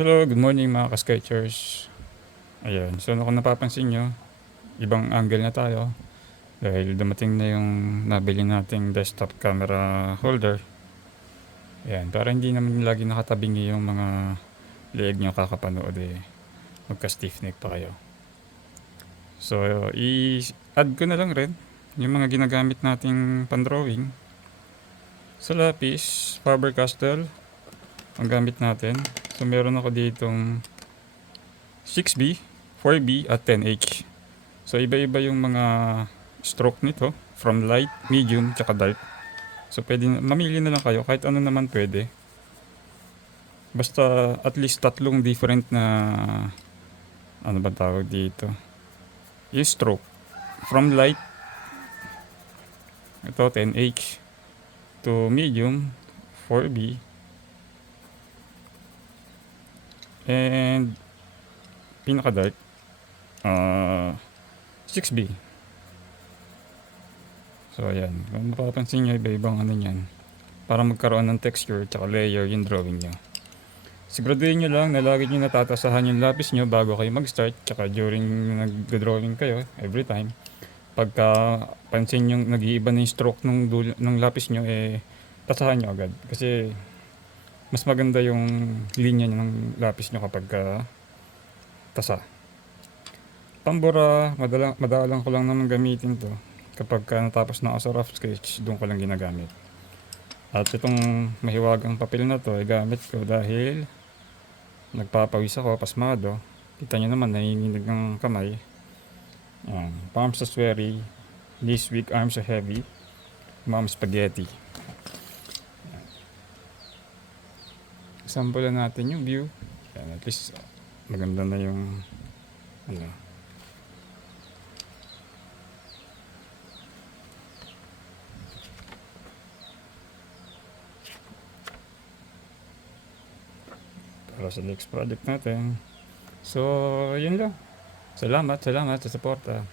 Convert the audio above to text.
Hello, good morning mga ka-sketchers. Ayan, so kung napapansin nyo, ibang angle na tayo dahil dumating na yung nabili nating desktop camera holder. Ayan, para hindi naman lagi nakatabingi yung mga leeg nyo kakapanood magka-stiff neck pa kayo. So, i-add ko na lang rin yung mga ginagamit nating pan-drawing. Sa lapis, Faber-Castell ang gamit natin. So, meron ako ditong 6B, 4B at 10H. So iba-iba yung mga stroke nito from light, medium, tsaka dark. So pwede mamili na lang kayo kahit ano naman pwede. Basta at least tatlong different na ano ba tawag dito? Yung stroke from light ito 10H to medium 4B and pinaka dark 6B. So ayan, kung mapapansin nyo iba-ibang ano yan para magkaroon ng texture tsaka layer yung drawing nyo. Siguraduhin nyo lang na lagi nyo natatasahan yung lapis nyo bago kayo mag-start tsaka during nag-drawing kayo every time. Pagka pansin nyo nag-iiba na yung stroke ng lapis nyo tasahan nyo agad kasi mas maganda yung linya ng lapis nyo kapag tasa. Pambura, madalang ko lang naman gamitin to kapag natapos na ako sa rough sketch, doon ko lang ginagamit. At itong mahiwagang papel na to ay gamit ko dahil nagpapawis ako, pasmado. Kita nyo naman, nanginginig ng kamay. Palms are sweaty, knees weak, arms are heavy. Mom spaghetti. Sample natin yung view. At least maganda na yung ano. Para sa next project natin. So, yun lang. Salamat sa suporta.